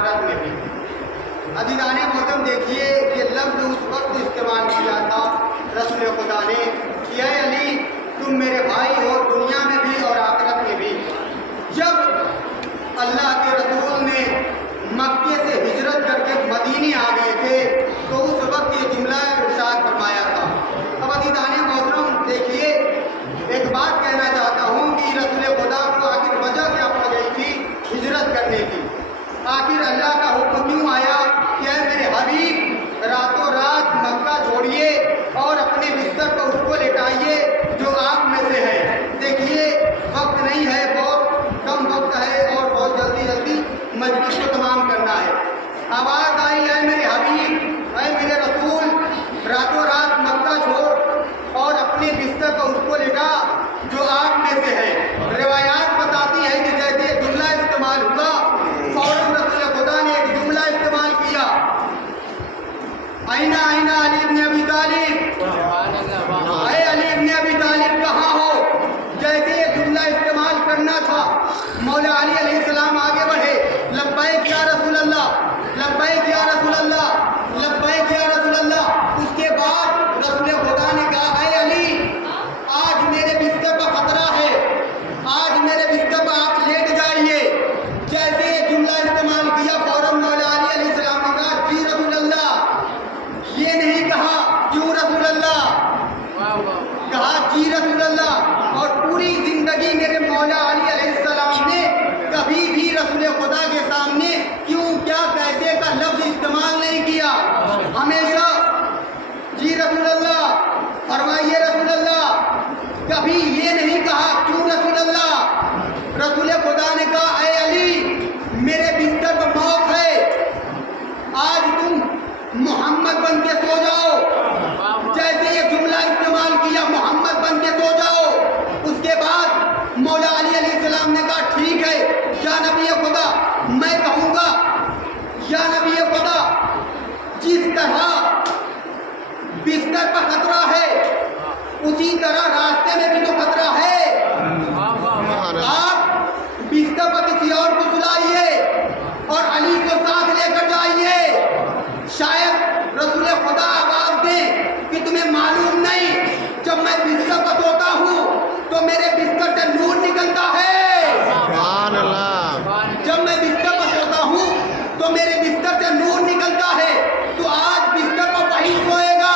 آخرت میں بھی۔ عزیزان محترم دیکھیے یہ لفظ اس وقت استعمال کیا تھا رسول خدا نے کہ اے علی تم میرے بھائی ہو دنیا میں بھی اور آخرت میں بھی۔ جب اللہ کے رسول نے مکے سے ہجرت کر کے مدینے آ گئے تھے تو اس وقت یہ جملہ ارشاد فرمایا تھا۔ اب عزیزان محترم دیکھیے ایک بات کہنا چاہتا ہوں کہ رسول خدا کو آخر وجہ کیا پڑ گئی تھی ہجرت کرنے کی؟ آخر اللہ کا حکم کیوں آیا کہ اے میرے حبیب راتوں رات مکہ چھوڑیے اور اپنے بستر پر اس کو لٹائیے جو آپ میں سے ہے؟ دیکھیے وقت نہیں ہے، بہت کم وقت ہے اور بہت جلدی مجلس کو تمام کرنا ہے۔ آواز آئی اے میرے حبیب اے میرے رسول راتوں رات مکہ چھوڑ اور اپنے بستر پر اس کو لٹا جو آپ میں سے ہے۔ روایات بتاتی ہے کہ جیسے جملہ استعمال ہوا فوراً رسول خدا نے ایک جملہ استعمال کیا، آئینہ آئینہ علی ابن ابی طالب، اے علی ابن ابی طالب کہاں ہو؟ جیسے یہ جملہ استعمال کرنا تھا مولا علی علیہ السلام آگے بڑھے، لبیک یا رسول اللہ، لبیک یا رسول اللہ، لبیک یا رسول اللہ۔ اس کے بعد رسول خدا نے کہا اے علی آج میرے بستر پر خطرہ ہے، آج میرے بستر پر آپ لیٹ جائیے۔ جیسے یہ جملہ استعمال کیا فوراً مولا علی علیہ السلام نے کہا جی رسول اللہ۔ یہ نہیں کہا کیوں رسول اللہ، کہا جی رسول اللہ۔ اور پوری زندگی میرے مولا علی علیہ السلام نے کبھی بھی رسول خدا کے سامنے کیوں کیا کیسے کا لفظ استعمال نہیں کیا، ہمیشہ جی رسول اللہ، فرمائیے رسول اللہ، کبھی یہ نہیں کہا کیوں رسول اللہ۔ رسول خدا نے کہا اے علی میرے بستر پر موت ہے، آج تم محمد بن کے سو جاؤ۔ جیسے یہ جملہ استعمال کیا محمد بن کے سو جاؤ، اس کے بعد مولا علی علیہ السلام نے کہا ٹھیک ہے یا نبی خدا میں کہوں گا، یا نبی خدا جس طرح بستر پر خطرہ ہے اسی طرح راستے میں بھی تو خطرہ ہے، آپ بستر پر کسی اور کو سلائیے اور علی کو ساتھ لے کر جائیے۔ شاید رسول خدا آواز دیں کہ تمہیں معلوم نہیں جب میں بستر پر سوتا ہوں تو میرے بستر سے نور نکلتا ہے، سبحان اللہ۔ جب میں بستر پر سوتا ہوں تو میرے بستر سے نور نکلتا ہے۔ تو آج بستر پر وہی سوئے گا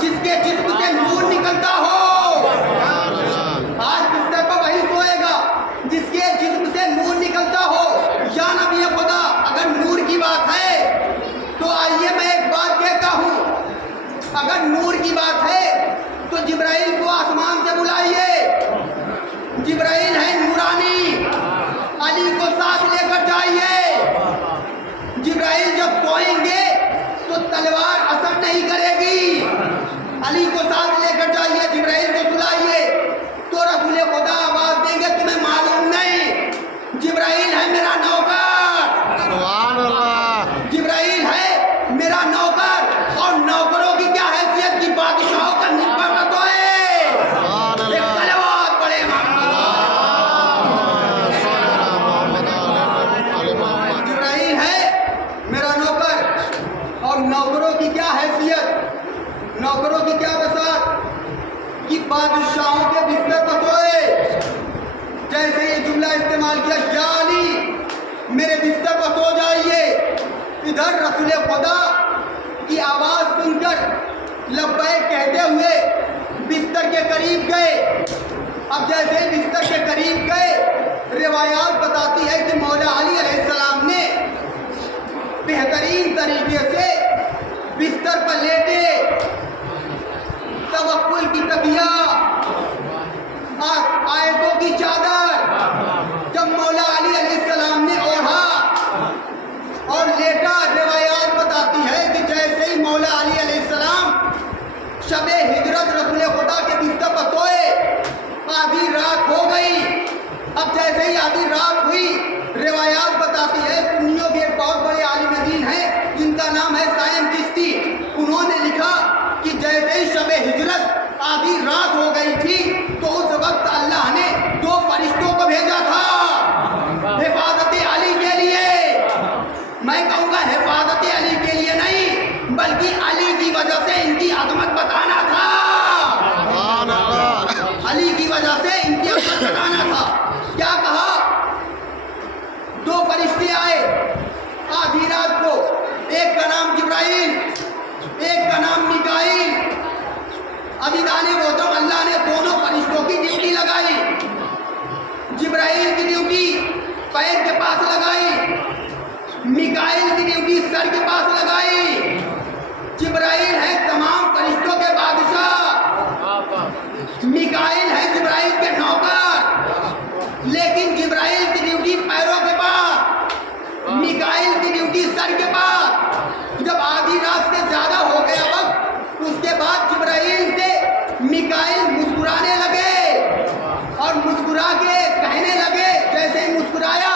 جس کے جسم سے نور نکلتا ہو، آج بستر پر وہی سوئے گا جس کے جسم سے نور نکلتا ہو۔ یا نبی خدا اگر نور کی بات ہے تو آئیے میں ایک بات کہتا ہوں، اگر نور کی بات ہے تو جبرائیل کو آسمان سے بلائیے، جبرائیل ہے نورانی، علی کو ساتھ لے کر جائیے۔ جبرائیل جب سوئیں گے تو تلوار اثر نہیں کرے گی، علی کو ساتھ لے کر جائیے، جبرائیل کو سلائیے۔ تو رسول خدا آواز دیں گے تمہیں معلوم نہیں جبرائیل ہے میرا نوکر، سبحان اللہ۔ جبرائیل ہے میرا نوکر، اور نوکروں کی کیا حیثیت کی بادشاہوں کا نسبت ہوئے۔ سبحان ایک اللہ۔ صلوات پڑھے جبرائیل ہے میرا نوکر، اور نوکروں کی کیا حیثیت، نوکروں کی کیا بساط کہ بادشاہوں کے بستر پر سوئے۔ جیسے یہ جملہ استعمال کیا یا علی میرے بستر پر سو جائیے، ادھر رسول خدا کی آواز سن کر لبیک کہتے ہوئے بستر کے قریب گئے۔ اب جیسے بستر کے قریب گئے روایات بتاتی ہے کہ مولا علی علیہ السلام نے بہترین طریقے سے بستر پر لیٹے، توکل کی تکیہ، آیتوں کی چادر جب مولا علی علیہ السلام نے اوڑھا اور لیٹا، روایات بتاتی ہے کہ جیسے ہی مولا علی علیہ السلام شب ہجرت رسول خدا کے بستر پر سوئے، آدھی رات ہو گئی۔ اب جیسے ہی آدھی رات ہوئی روایات بتا میں کہوں گا حفاظت علی کے لیے نہیں بلکہ علی کی وجہ سے ان کی عظمت بتانا تھا، سبحان اللہ، علی کی وجہ سے ان کی عظمت بتانا تھا۔ کیا کہا؟ دو فرشتے آئے آدھی رات کو، ایک کا نام جبرائیل ایک کا نام میکائیل۔ عزیزان محترم اللہ نے دونوں فرشتوں کی ڈیوٹی لگائی، جبرائیل کی ڈیوٹی پیر کے پاس لگائی، میکائیل کی ڈیوٹی سر کے پاس لگائی۔ جبرائیل ہے تمام فرشتوں کے بادشاہ، میکائیل ہے جبرائیل کے نوکر، لیکن جبرائیل کی ڈیوٹی پیروں کے پاس، میکائیل کی ڈیوٹی سر کے پاس۔ جب آدھی رات سے زیادہ ہو گیا وقت، اس کے بعد جبرائیل سے میکائیل مسکرانے لگے اور مسکرا کے کہنے لگے، جیسے ہی مسکرایا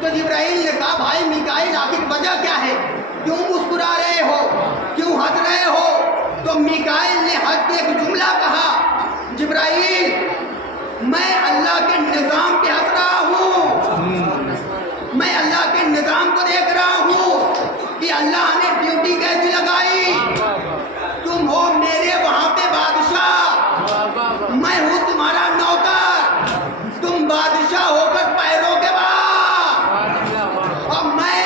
تو جبرائیل نے کہا بھائی میکائیل آخر وجہ کیا ہے، کیوں مسکرا رہے ہو، کیوں ہنس رہے ہو؟ تو میکائیل نے ہنس کے ایک جملہ کہا، جبرائیل میں اللہ کے نظام پہ ہنس رہا ہوں، میں اللہ کے نظام کو دیکھ رہا ہوں کہ اللہ نے ڈیوٹی کیسی لگائی۔ تم ہو میرے وہاں پہ بادشاہ، میں ہوں تمہارا نوکر، تم بادشاہ ہو کر پیروں کے بعد اور میں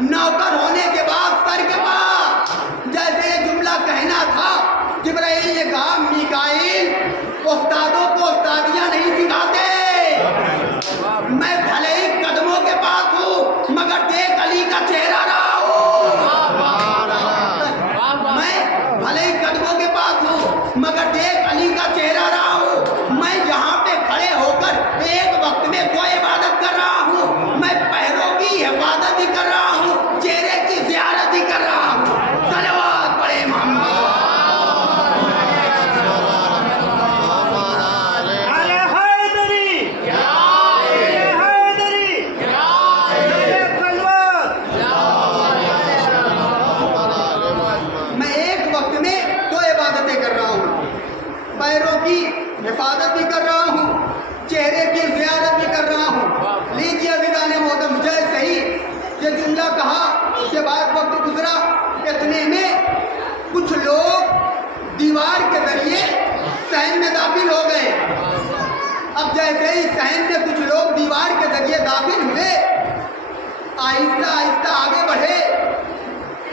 نوکر ہونے کے بعد سر کے بعد۔ جیسے یہ جملہ کہنا تھا، جبرائیل نے کہا میکائیل استادوں کو استادیاں نہیں سکھاتے، میں بھلے ہی قدموں کے پاس ہوں مگر دیکھ علی کا چہرہ رہا ہوں، میں بھلے ہی قدموں کے پاس ہوں مگر دیکھ علی کا چہرہ رہا ہوں۔ میں یہاں پہ کھڑے ہو کر ایک وقت میں دو عبادت کر رہا ہوں، میں پیروں کی حفاظت بھی کر رہا ہوں، چہرے کی زیارت بھی کر رہا ہوں۔ صلوات پڑھے محمد۔ میں ایک وقت میں دو عبادتیں کر رہا ہوں، پیروں کی حفاظت بھی کر رہا ہوں، چہرے کی زیارت بھی کر رہا ہوں۔ لیجیے عزیزان محترم، جیسے ہی یہ جملہ کہا اس کے بعد وقت گزرا، اتنے میں کچھ لوگ دیوار کے ذریعے صحن میں داخل ہو گئے۔ اب جیسے ہی صحن میں کچھ لوگ دیوار کے ذریعے داخل ہوئے، آہستہ آہستہ آگے بڑھے،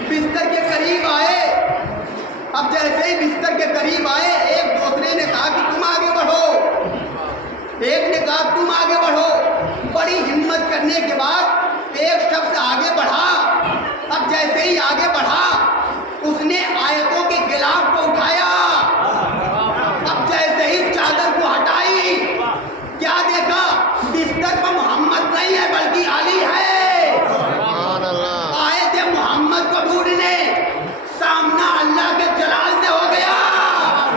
بستر کے قریب آئے۔ اب جیسے ہی بستر کے قریب آئے، ایک دوسرے نے کہا کہ تم آگے بڑھو، ایک نے کہا تم آگے بڑھو۔ بڑی ہمت کرنے کے بعد ایک شخص آگے بڑھا۔ اب جیسے ہی آگے بڑھا، اس نے آیتوں کے غلاف کو اٹھایا۔ اب جیسے ہی چادر کو ہٹائی، کیا دیکھا؟ بستر پر محمد نہیں ہے بلکہ علی ہے۔ سبحان اللہ، آئے تھے محمد کو ڈھونڈنے، سامنا اللہ کے جلال سے ہو گیا۔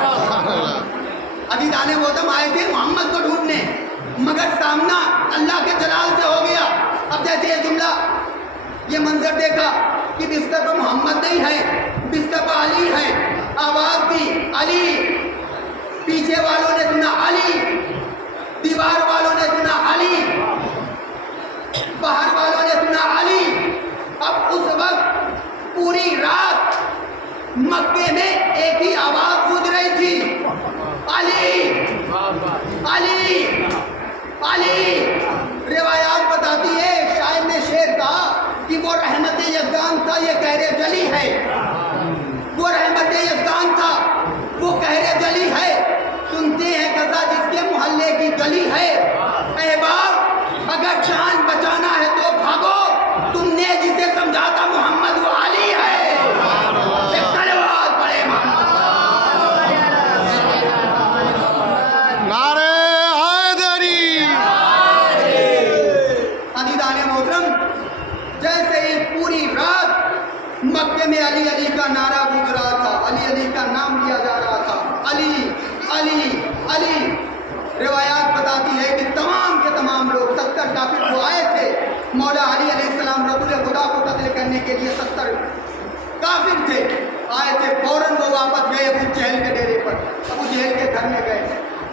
سبحان اللہ، عزیزان محترم آئے تھے محمد کو ڈھونڈنے مگر سامنا اللہ کے جلال سے ہو گیا۔ اب جیسے یہ جملہ، یہ منظر دیکھا کہ بستر پر محمد نہیں ہے، بستر پر علی ہے۔ آواز دی علی، پیچھے والوں نے سنا علی، دیوار والوں نے سنا علی، باہر والوں نے سنا علی۔ اب اس وقت پوری رات مکے میں ایک ہی آواز گونج رہی تھی، علی علی علی۔ روایات بتاتی ہے، شاعر نے شعر کہا کہ وہ رحمت یزدان تھا، یہ کہر جلی ہے، وہ رحمت یزدان تھا، وہ کہر جلی ہے۔ سنتے ہیں غزہ جس کے محلے کی گلی ہے، احباب اگر جان بچانا ہے تو بھاگو، تم نے جسے سمجھا تھا محمد وہ علی ہے۔ ایک صلوات پڑھے محمد۔ نعرہ حیدری، عزیزان محترم، جیسے ہی پوری رات مکے میں علی علی کا نعرہ گونج رہا تھا، علی علی کا نام لیا جا رہا تھا، علی علی علی۔ روایات بتاتی ہے کہ تمام کے تمام لوگ 70 کافر جو آئے تھے مولا علی علیہ السلام رسول خدا کو قتل کرنے کے لیے، 70 کافر تھے، آئے تھے، فوراً وہ واپس گئے ابو جہل کے ڈیرے پر، ابو جہل کے گھر میں گئے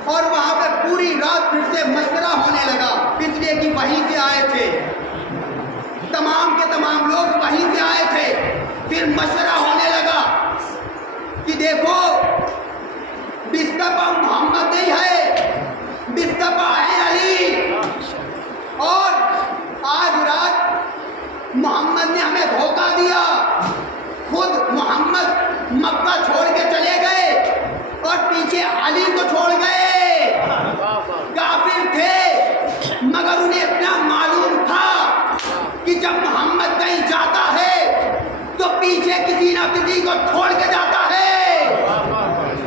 اور وہاں پر پوری رات پھر سے مشورہ ہونے لگا، اس لیے کہ وہیں سے آئے تھے۔ تمام کے تمام तमाम लोग वहीं से आए थे। फिर मशवरा होने लगा कि देखो बिस्तफा मोहम्मद नहीं है, बिस्तफा है अली। और आज रात मोहम्मद ने हमें धोखा दिया। खुद मोहम्मद मक्का छोड़ के चले गए और पीछे अली को छोड़ गए। काफिर थे मगर उन्हें इतना मालूम था कि जब मोहम्मद कहीं जाता है तो पीछे किसी न किसी को छोड़ के जाता है।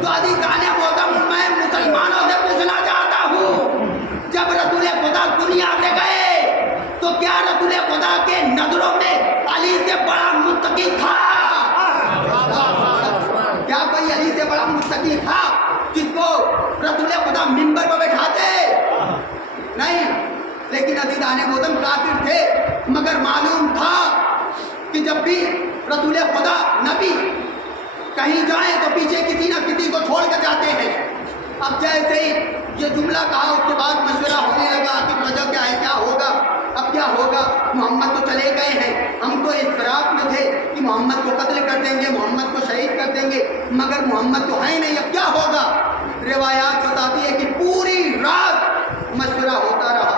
तो अधिकाने मोहतरम मैं मुसलमानों से पूछना चाहता हूँ, जब रसूल खुदा दुनिया से गए तो क्या रसूल खुदा के नजरों में अली से बड़ा मुत्तकी था? क्या कोई अली से बड़ा मुत्तकी था जिसको रसूल खुदा मिंबर पर बैठाते? नहीं। लेकिन अधिकाने मोहतरम काफिर थे मगर मालूम था कि जब भी रसूल खुदा नबी कहीं जाए तो पीछे किसी न किसी को छोड़ कर जाते हैं। अब जैसे ही ये जुमला कहा उसके बाद मशवरा होने लगा कि वजह क्या है, क्या होगा, अब क्या होगा। मोहम्मद तो चले गए हैं, हम तो इस फिराक में थे कि मोहम्मद को कत्ल कर देंगे, मोहम्मद को शहीद कर देंगे, मगर मोहम्मद तो है ही नहीं, अब क्या होगा। रिवायात बताती है कि पूरी रात मशवरा होता रहा,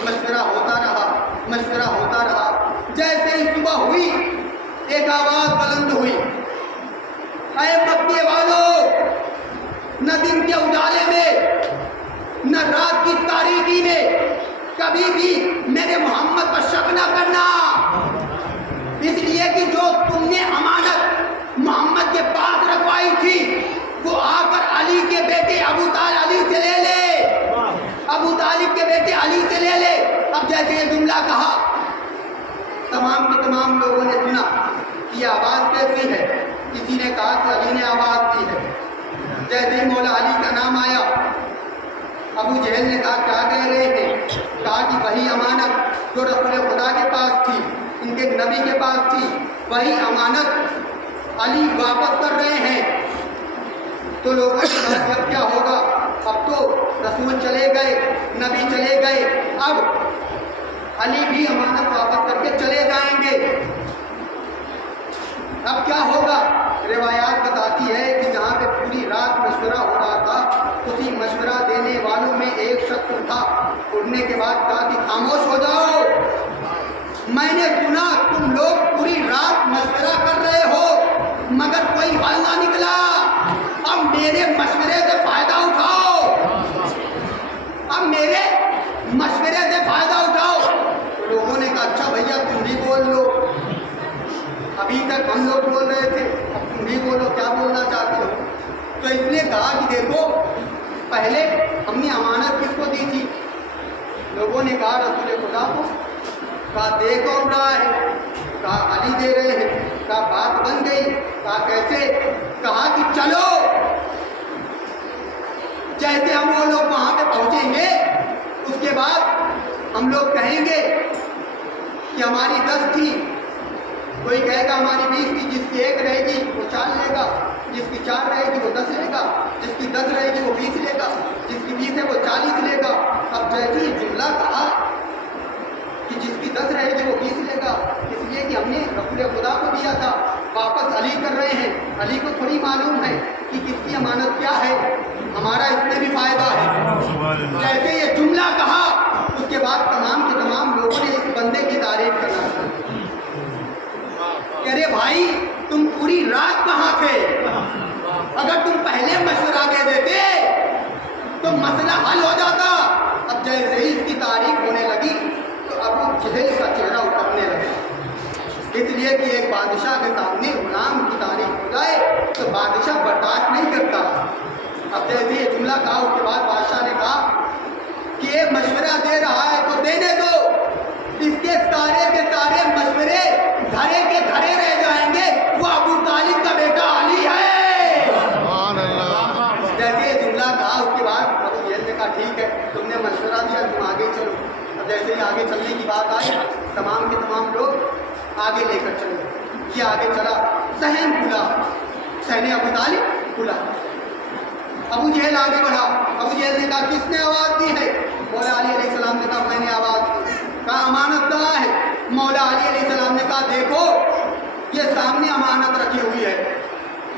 मशवरा होता रहा, मशवरा होता रहा। जैसे ही सुबह हुई एक आवाज़ बुलंद हुई, ऐ मक्के वालों, न दिन के उजाले में न रात की तारीकी में कभी भी मेरे मोहम्मद पर शक न करना, इसलिए कि जो तुमने अमानत मोहम्मद के पास रखवाई थी वो आकर अली के बेटे अबू तालिब से ले ले, अबू तालिब के बेटे अली से ले ले। अब जैसे ये जुमला कहा तमाम के तमाम लोगों ने सुना कि आवाज़ कैसी है। किसी ने कहा कि अली ने आवाज़ दी है। जैसे ही मौला अली का नाम आया अबू जहल ने कहा क्या कह रहे हैं? कहा कि वही अमानत जो रसूल खुदा के पास थी, इनके नबी के पास थी, वही अमानत अली वापस कर रहे हैं। तो लोगों ने कहा कि अब क्या होगा, अब तो रसूल चले गए, नबी चले गए, अब अली भी अमानत वापस करके चले जाएंगे, अब क्या होगा। रिवायात बताती है कि जहाँ पे पूरी रात मशवरा हो रहा था उसी मशवरा देने वालों में एक शख्स उठा, उठने के बाद कहा कि खामोश हो जाओ, मैंने सुना तुम लोग पूरी रात मशवरा कर रहे हो मगर कोई हल ना निकला, अब मेरे मशवरे से फायदा उठाओ, अब मेरे मशवरे से फायदा उठाओ। लोगों ने कहा अच्छा भैया तुम भी बोल लो, अभी तक हम लोग बोल रहे थे, अब तुम भी बोलो, क्या बोलना चाहते हो। तो इसने कहा कि देखो पहले हमने अमानत किसको दी थी? लोगों ने कहा रसूल खुदा को। कहा दे कौन रहा है? कहा अली दे रहे हैं। कहा बात बन गई। कहा कैसे? कहा कि चलो, जैसे हम वो लोग वहाँ पे पहुँचेंगे उसके बाद हम लोग कहेंगे कि हमारी 10 थी, कोई कहेगा हमारी 20 थी, जिसकी 1 रहेगी वो 4 लेगा, जिसकी 4 रहेगी वो 10 लेगा, जिसकी 10 रहेगी वो 20 लेगा, जिसकी 20 है वो 40 लेगा। अब जैसे ही जुमला कहा कि जिसकी 10 रहेगी वो 20 लेगा, इसलिए कि हमने रसूल खुदा को दिया था, वापस अली कर रहे हैं, अली को थोड़ी मालूम है कि किसकी अमानत क्या है, हमारा इसमें भी फायदा है। जैसे ये जुमला कहा उसके बाद तमाम के तमाम लोगों ने इस बंदे की तारीफ करना शुरू। अरे भाई तुम पूरी रात कहाँ थे? अगर तुम पहले मशवरा दे देते तो मसला हल हो जाता। अब जैसे ही इसकी तारीफ होने लगी तो अबू जहल का चेहरा उतरने लगा, इसलिए कि एक बादशाह के सामने गुलाम की तारीफ हो जाए तो बादशाह बर्दाश्त नहीं करता। अब जैसे ये जुमला कहा उसके बाद बादशाह ने कहा कि ये मशवरा दे रहा है तो देने दो, इसके सारे के सारे मशवरे धरे के धरे रह जाएंगे, वो अबू तालिब का बेटा अली है। जैसे ये जुमला कहा उसके बाद अबू जहल ने कहा ठीक है तुमने मशवरा दिया, तुम आगे चलो। अब जैसे ही आगे चलने की बात आई तमाम के तमाम लोग आगे लेकर चले। ये आगे चला, सहन खुला, सहने अबू तालिब खुला। अबू जहल आगे बढ़ा, अबू जहल ने कहा किसने आवाज़ दी है? मौला अली अलैहिस्सलाम ने कहा मैंने आवाज़ दी। कहा अमानत कहाँ है? मौला अली अलैहिस्सलाम ने कहा देखो ये सामने अमानत रखी हुई है,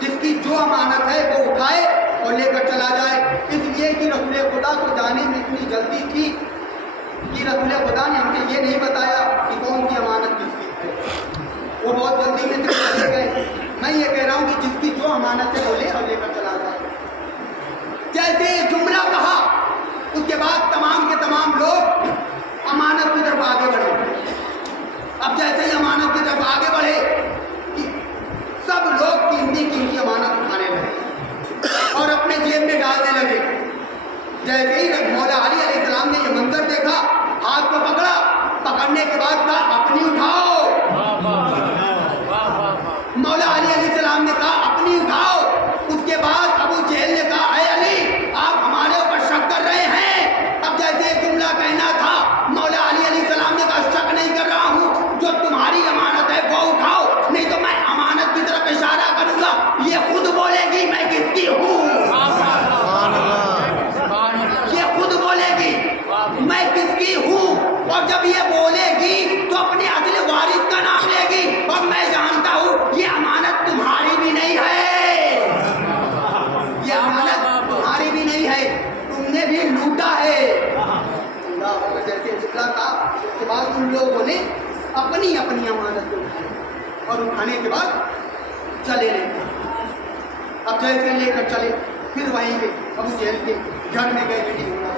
जिसकी जो अमानत है वो उठाए और लेकर चला जाए। इसलिए कि रसूल खुदा को जाने में इतनी जल्दी थी कि रसूल खुदा ने हमसे ये नहीं बताया कि कौन सी अमानत किसकी है, वो बहुत जल्दी में चले गए। मैं ये कह रहा हूँ कि जिसकी जो अमानत है वो ले और लेकर चला जाए। जैसे ये जुमला कहा उसके बाद तमाम के तमाम लोग अमानत की तरफ आगे बढ़े। अब जैसे ही अमानत की तरफ आगे बढ़े कि सब लोग कीमती अमानत उठाने लगे और अपने जेब में डालने लगे। जैसे ही मौला अली अलैहिस्सलाम ने ये मंजर देखा, हाथ को पकड़ा, पकड़ने के बाद कहा अपनी उठाओ। मौला अली अलैहिस्सलाम ने कहा अपनी उठाओ। उसके बाद अबू जहल ने कहा ऐ अली, आप हमारे ऊपर शक कर रहे हैं। अब जैसे जुमला कहना था, मौला अली अलैहिस्सलाम ने कहा शक नहीं कर रहा हूँ, जो तुम्हारी अमानत है वो उठाओ, नहीं तो मैं अमानत की तरफ इशारा करूंगा, ये खुद बोलेगी मैं किसकी हूँ। ये खुद बोलेगी मैं किसकी हूँ, और जब ये बोलेगी तो अपने अगले वारिस का नाम लेगी, और मैं जानता हूँ ये अमानत तुम्हारी भी नहीं है, ये अमानत तुम्हारी भी नहीं है, तुमने भी लूटा है। जैसे जुमला था उसके बाद उन लोगों ने अपनी अपनी अमानत को उठाई और उठाने के बाद चले गए। अब जैसे लेकर चले फिर वहीं गए अबू जहल के घर में गए मीटिंग होना।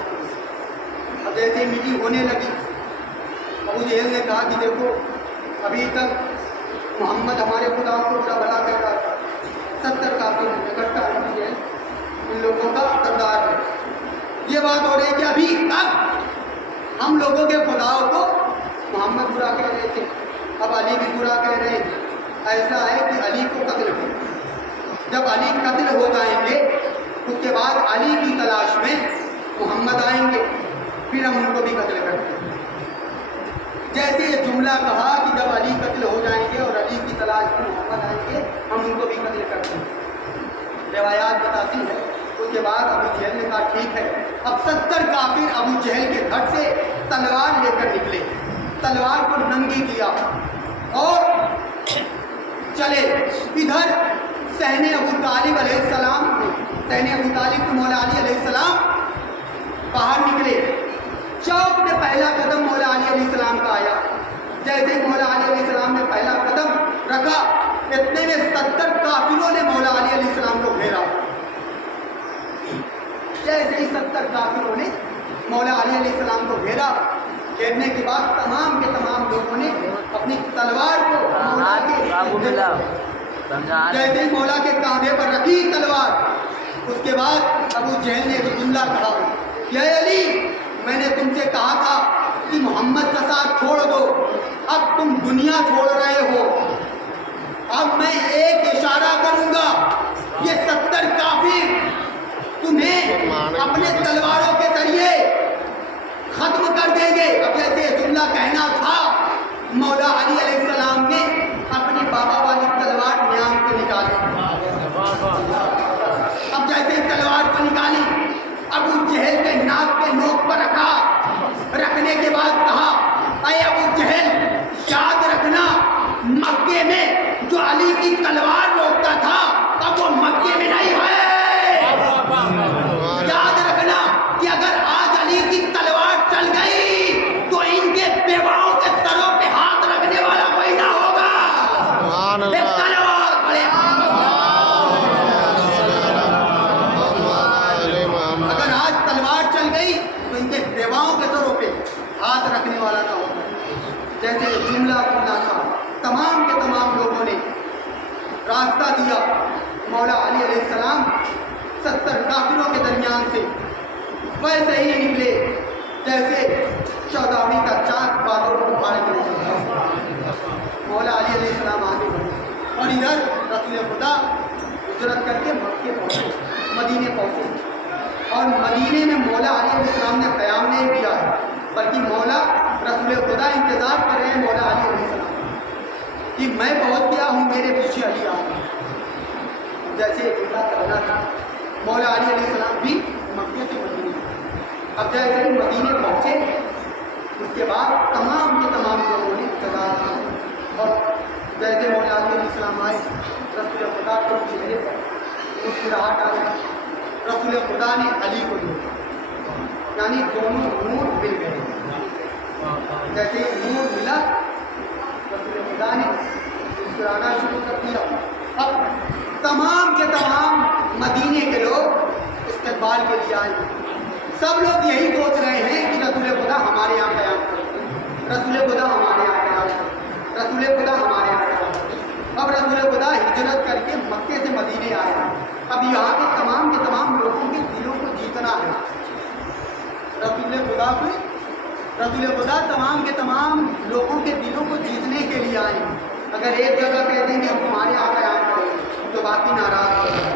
अब जैसे मीटिंग होने लगी, अबू जहल ने कहा कि देखो अभी तक मोहम्मद हमारे खुदा को बुरा भला कह रहा था, 70 काफिर इकट्ठा अबू जहल इन लोगों का सरदार है। ये बात हो रही कि अभी तक हम लोगों के खुदाओं को मोहम्मद बुरा कह रहे थे, अब अली भी बुरा कह रहे हैं। ऐसा है कि अली को कत्ल करो। जब अली कत्ल हो जाएंगे उसके बाद अली की तलाश में मोहम्मद आएंगे, फिर हम उनको भी कत्ल करेंगे। जैसे ये जुमला कहा कि जब अली कत्ल हो जाएंगे और अली की तलाश में मोहम्मद आएंगे, हम उनको भी कत्ल करेंगे। रिवायात बताती है उसके बाद अबू जहल ने कहा ठीक है। अब 70 काफिर अबू जहल के घर से तलवार लेकर निकले, तलवार को नंगी किया और चले। इधर सहने अबू तालिब अलैहिस्सलाम, सहने अबू तालिब के मौला अली अलैहिस्सलाम बाहर निकले। चौक में पहला कदम मौला अली अलैहिस्सलाम का आया। जैसे मौला अली अलैहिस्सलाम ने पहला कदम रखा, इतने में 70 काफिरों ने मौला अली अलैहिस्सलाम को घेरा। जैसे ही 70 काफिरों ने मौला अली अलैहिस्सलाम को घेरा, घेरने के बाद तमाम के तमाम लोगों ने अपनी तलवार को मौला के जैसे ही मौला के कांधे पर रखी तलवार, उसके बाद अबू जहल ने एक जुमला कहा कि अली, मैंने तुमसे कहा था कि मोहम्मद का साथ छोड़ दो, अब तुम दुनिया छोड़ रहे हो। अब मैं एक इशारा करूंगा, ये 70 काफिर तुम्हें अपने तलवारों के जरिए खत्म कर देंगे। अब जैसे जुमला कहना था, मौला अली अलैहिस्सलाम ने अपनी बाबा वाली तलवार न्याम से निकाली। अब जैसे तलवार को निकाली, अबू जहल के नाक के नोक पर रखा। रखने के बाद कहा अरे अबू जहल, याद रखना मक्के में जो अली की तलवार रोकता था अब वो मक्के में नहीं है। याद रखना कि अगर आज अली की तलवार चल गई तो इनके बेवाओं के सरों पे हाथ रखने वाला कोई ना होगा। तलवार बड़े अगर आज तलवार चल गई तो इनके बेवाओं के सरों पे हाथ रखने वाला ना होगा। जैसे जुमला बोलना था, तमाम के तमाम लोगों ने रास्ता दिया। मौला अली अलैहिस्सलाम 70 काफिरों के दरमियान से वैसे ही निकले जैसे 14वीं का चाँद बादलों को फाड़ के निकलता। मौला अली अलैहिस्सलाम आगे बढ़े और इधर रसूल खुदा हिजरत करके मक्के पहुँचे, मदीने पहुँचे। और मदीने में मौला अली अलैहिस्सलाम ने क़याम नहीं किया है, बल्कि मौला रसूल खुदा इंतज़ार कर रहे हैं मौला अली अलैहिस्सलाम कि मैं पहुँच गया हूँ, मेरे पीछे अली आ गए। जैसे जुमला करना था, मौला अली अलैहिस्सलाम भी मक्के से मदीने। अब जैसे ही मदीने पहुँचे उसके बाद तमाम के तमाम लोगों ने इंतज़ार किया और जैसे मौला अली अलैहिस्सलाम आए, रसूल खुदा के चेहरे पर मुस्कुराहट आ गई। रसूल खुदा ने अली को देखा, यानी दोनों नूर मिल गए। जैसे नूर मिला, रसूल खुदा ने मुस्कुराना शुरू कर दिया। अब तमाम के तमाम मदीने के लोग इस्तकबाल के लिए आए। सब लोग यही सोच रहे हैं कि रसूल खुदा हमारे यहाँ क़याम करें, रसूल खुदा हमारे यहाँ क़याम करें, रसूल खुदा हमारे यहाँ क़याम करें। अब रसूल खुदा हिजरत करके मक्के से मदीने आए। अब यहाँ के तमाम लोगों के दिलों को जीतना है। रसूल खुदा तमाम के तमाम लोगों के दिलों को जीतने के लिए आए। अगर एक जगह कह देंगे हम तुम्हारे यहाँ क़याम करें तो बाकी नाराज हो जाए।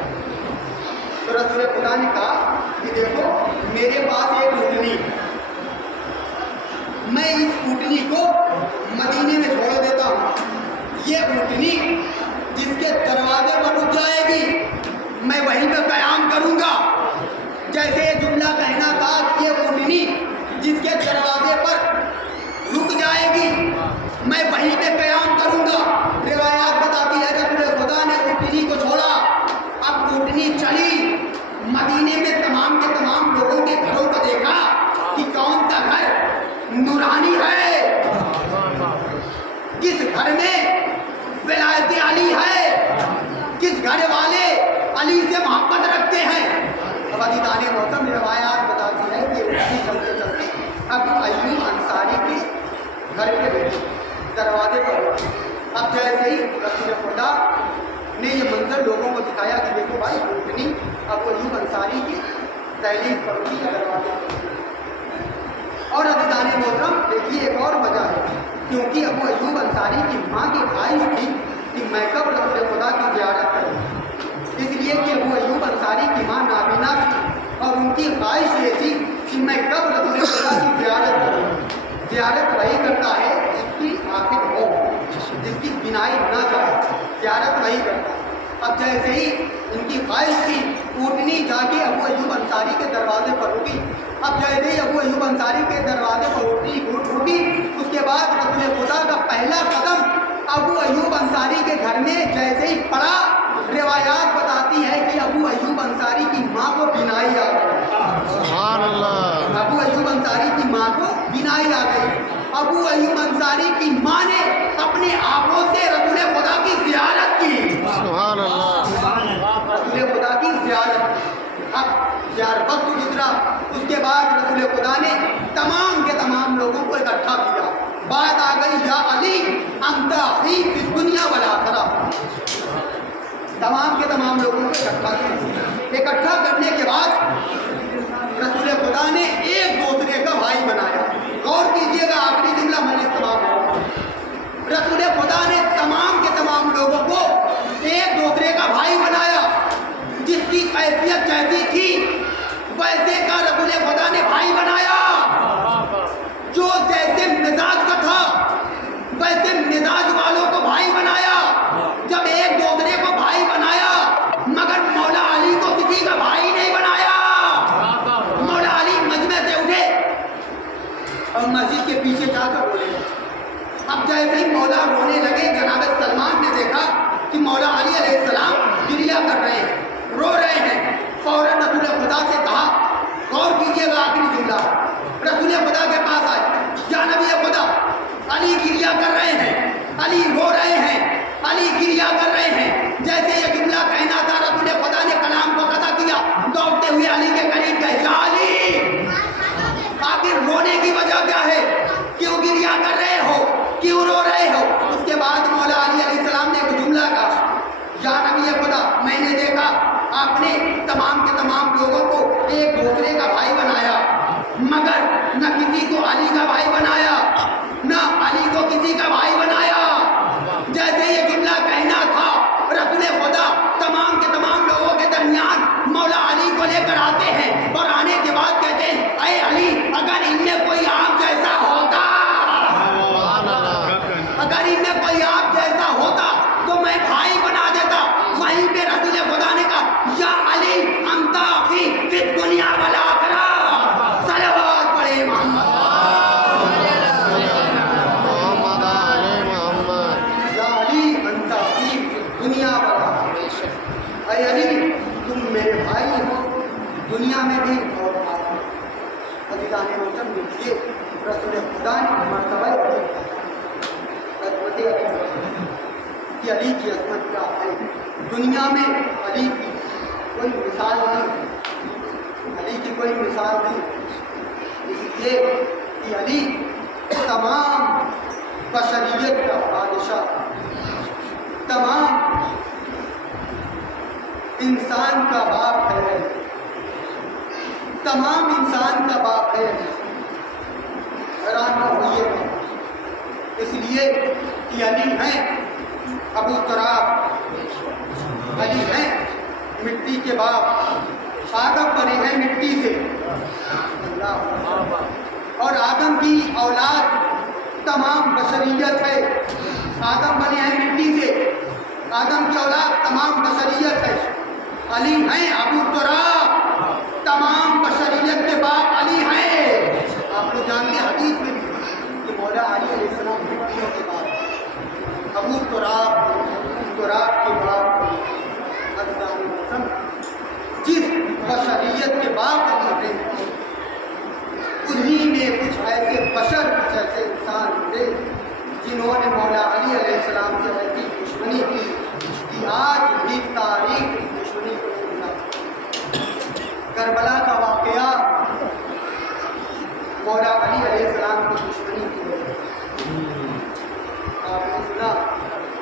तो रसूल खुदा ने कहा कि देखो मेरे पास एक ऊँटनी, मैं इस ऊँटनी को मदीने में छोड़ देता हूँ। ये ऊँटनी जिसके दरवाजे पर रुक जाएगी मैं वहीं पर क़याम करूँगा। जैसे ये जुमला कहना था कि ये ऊँटनी जिसके दरवाजे पर रुक जाएगी मैं वहीं पे क़याम करूँगा। रिवायात बताती है रसूल खुदा ने ऊँटनी को छोड़ा। अब ऊँटनी चली, मदीने में तमाम के तमाम लोगों के घरों को देखा कि कौन सा घर नूरानी है, किस घर में विलायत अली है, किस घर वाले अली से मोहब्बत रखते हैं। अब अदीदाने मोहतरम रिवायात बताती है कि ऊँटनी चलते चलते अबू अय्यूब अंसारी के घर के दरवाजे पर। अब जैसे ही रसूल खुदा ने ये मंजर लोगों को दिखाया कि देखो भाई ऊँटनी अबू अय्यूब अंसारी की दहलीज पर उसी का दरवाजा। और अदीदाने मोहतरम देखिए एक और वजह है, क्योंकि अबू अय्यूब अंसारी की माँ की ख्वाहिश थी कि मैं कब रसूल खुदा की ज़ियारत करूँ। इसलिए कि अबू अय्यूब अंसारी की माँ नाबीना थी और उनकी ख्वाहिश ये थी कि मैं कब रसूल खुदा की ज़ियारत करूँ। ज़ियारत वही करता है जिसकी आँखें हो, जिसकी बिनाई न जाए, ज़ियारत वही करता है। अब जैसे ही उनकी ख्वाहिश थी, ऊँटनी जाके अबू अय्यूब अंसारी के दरवाजे पर रुकी। अब जैसे ही अबू अय्यूब अंसारी के दरवाजे पर ऊँटनी रुकी, उसके बाद रसूल खुदा का पहला कदम अबू अय्यूब अंसारी के घर में जैसे ही पड़ा, रिवायात बताती है कि अबू अय्यूब अंसारी की माँ को बिनाई आ गई। सुभान अल्लाह। अबू अय्यूब अंसारी की माँ को बिनाई आ गई। अबू अय्यूब अंसारी की माँ ने अपने आंखों से रसूल खुदा की ज़ियारत की। सुभान अल्लाह। रसूल खुदा की ज़ियारत। अब यार वक्त गुजरा, उसके बाद रसूल खुदा ने तमाम के तमाम लोगों को इकट्ठा किया। बात आ गई या अली अंता ही फिर दुनिया वाला आखिरा। तमाम के तमाम लोगों को इकट्ठा किया। इकट्ठा करने के बाद रसूल खुदा ने एक दूसरे का भाई बनाया। गौर कीजिएगा, आखिरी जुमला मैंने तमाम रसूल खुदा ने तमाम के तमाम लोगों को एक दूसरे का भाई बनाया। जिसकी कैफियत जैसी थी वैसे का रसूल खुदा ने भाई बनाया। जो जैसे मिजाज का था वैसे मिजाज वालों को भाई बनाया। जब एक दूसरे को भाई बनाया, मगर मौला अली को किसी का भाई नहीं बनाया। मौला अली मजमे से उठे और मस्जिद के पीछे जाकर रोने लगे। अब जैसे ही मौला रोने लगे, जनाब सलमान ने देखा कि मौला अली अलैहिस्सलाम गिरिया कर रहे हैं, रो रहे हैं। फौरन रसूल खुदा से कहा, गौर कीजिएगा आखिरी जुमला, रसूल खुदा के पास आए, या नबी खुदा अली गिरिया कर रहे हैं, अली रो रहे हैं, अली गिरिया कर रहे हैं। जैसे ये जुमला कहना था, रसूल खुदा ने कलाम को कता किया, दौड़ते हुए अली के करीब गए, या अली आखिर रोने की वजह क्या है, क्यों गिरिया कर रहे हो, क्यों रो रहे हो। उसके बाद मौला अली अलैहिस्सलाम ने एक जुमला कहा, या नबी खुदा मैंने देखा आपने तमाम के तमाम लोगों को एक दूसरे का भाई बनाया, मगर न किसी को अली का भाई बनाया, न अली को किसी का भाई बनाया। जैसे ये जुमला कहना था, रसूल खुदा तमाम के तमाम लोगों के दरमियान मौला अली को लेकर आते हैं और आने के बाद कहते हैं, अरे अली अगर इनमें कोई आप जैसा होता, अगर इनमें دنیا میں بھی اور عزیزان محترم دیکھیے رسول خدا نے مرتبہ عظمت کہ علی کی عظمت کیا ہے. دنیا میں علی کی کوئی مثال نہیں, علی کی کوئی مثال نہیں, اس لیے کہ علی تمام بشریت کا بادشاہ, تمام انسان کا باپ ہے, تمام انسان کا باپ ہے. حیران نہ ہوئیے گا, اس لیے کہ علی ہیں ابو تراب, علی ہیں مٹی کے باپ, آدم بنے ہیں مٹی سے, اور آدم کی اولاد تمام بشریت ہے. آدم بنے ہیں مٹی سے, آدم کی اولاد تمام بشریت ہے. علی ہیں ابو تراب, تمام بشریت کے باپ علی ہیں. آپ لوگ جانتے ہیں حدیث میں بھی کہ مولا علی علیہ السلام مٹیوں کے باپ, ابو تراب, تراب کے باپ. جس بشریت کے باپ علی ہیں, انہی میں کچھ ایسے بشر, کچھ ایسے انسان تھے جنہوں نے مولا علی علیہ السلام سے ایسی دشمنی کی کہ آج بھی تاریخ دشمنی کو نہیں بھلا. کربلا کا واقعہ مولا علی علیہ السلام کی دشمنی کی وجہ سے. آپ نے سنا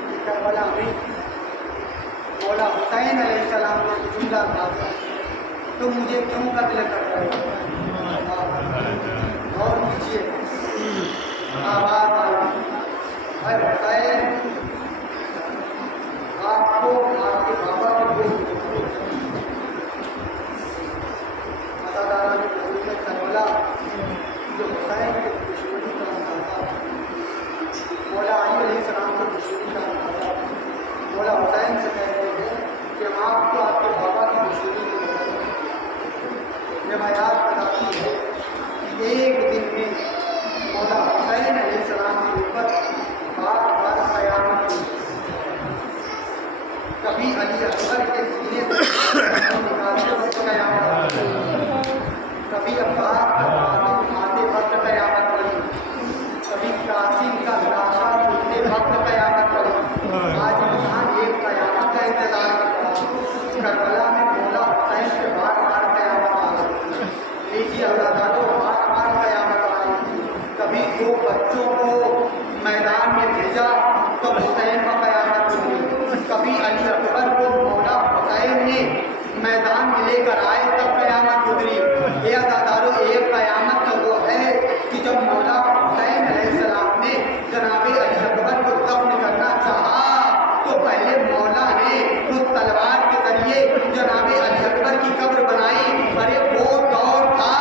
کہ کربلا میں مولا حسین علیہ السلام نے جملہ کہا تھا, تم مجھے کیوں قتل کر رہے ہو؟ غور کیجیے, آواز آئی, اے حسین, آپ کو آپ کے بابا کو ازادارہ نے کربلا جو حسین کے دشمنی کا اندازہ, مولا علی علیہ السلام کو دشمنی کا اندازہ, مولا حسین سے کہتے ہیں کہ ہم آپ کو آپ کے بابا کی دشمنی کے روایات بتاتی ہے کہ ایک دن میں مولا حسین علیہ السلام کے اوپر بار بار قیامت ہوئی. کبھی علی اکبر کے سینے سے قیامت ہوئی, کبھی عباس کا آتے وقت قیامت ہوئی, کبھی قاسم کا لاشا ٹوٹتے وقت قیامت ہوئی. آج انسان ایک قیامت کا انتظار کرتا ہے. کربلا میں مولا حسین کے بار بار قیامت آ گئی. لیجیے ازاداروں, بار بار قیامت آ گئی. کبھی دو بچوں کو میدان میں بھیجا تو حسین کا قیامت ہوئی. کبھی علی اکبر کو مولا حسین نے میدان میں لے کر آئے تب قیامت گزری. یہ ازاداروں, ایک قیامت تو وہ ہے کہ جب مولا حسین علیہ السلام نے جناب علی اکبر کو دفن کرنا چاہا تو پہلے مولا نے خود تلوار کے ذریعے جناب علی اکبر کی قبر بنائی. ارے وہ دور تھا,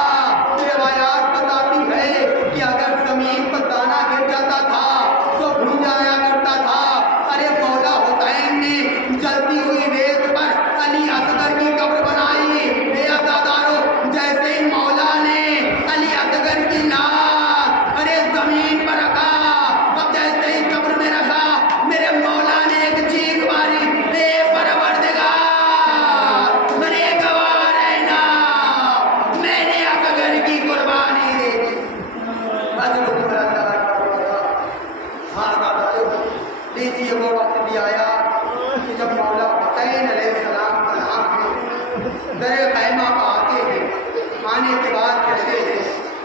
روایات بتاتی ہے کہ اگر زمین پر دانا گر جاتا تھا تو بھون جایا کرتا تھا. ارے مولا حسین نے جلتی ہوئی ریت پر علی اصغر کی قبر بنائی. اے عزاداروں, جیسے ہی مولا نے علی اصغر کی لاش ارے زمین پر رکھا, اب جیسے ہی قبر میں رکھا, میرے مولا نے ایک چیخ ماری, اے پروردگار, میرے گواہ رہنا, میں نے اصغر کی قربانی دے دی. لیجیے وہ وقت بھی آیا کہ جب مولا حسین علیہ السلام کا نام در خیمہ پہ آتے ہیں. آنے کے بعد کہتے ہیں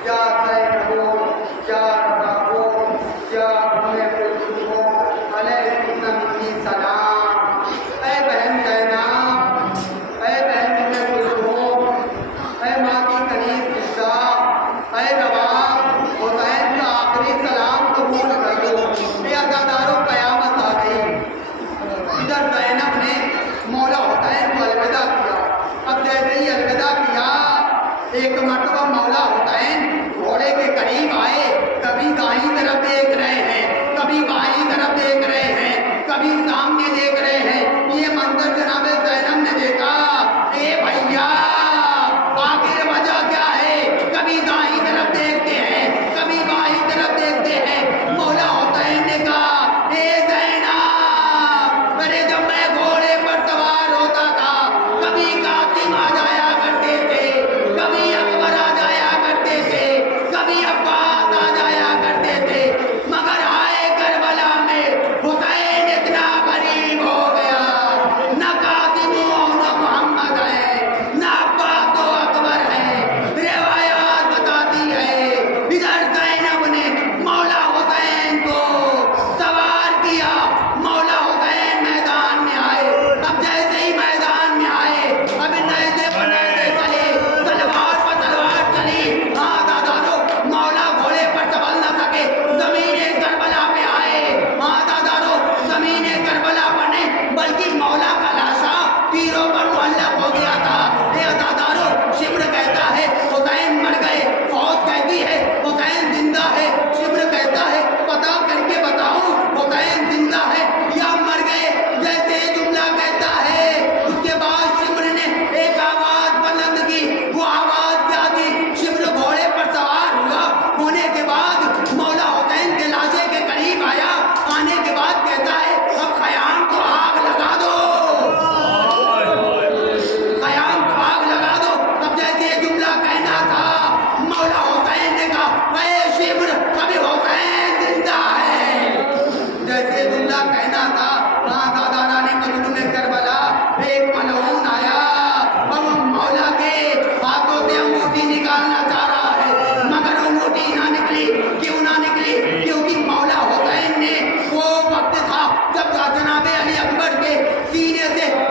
یا زینبو, یا ربابو, یا کلثومو, علیکم منی سلام. اے بہن زینب, اے بہن کلثوم, اے ماں کی کنیز فضا, اے رباب, حسین کا آخری سلام قبول کر دو. اے عزاداروں, قیامت آ گئی. ادھر زینب نے مولا حسین کو الوداع کیا. اب جیسے ہی الوداع کیا, ایک مرتبہ مولا حسین گھوڑے کے قریب جناب علی اکبر کے سینے سے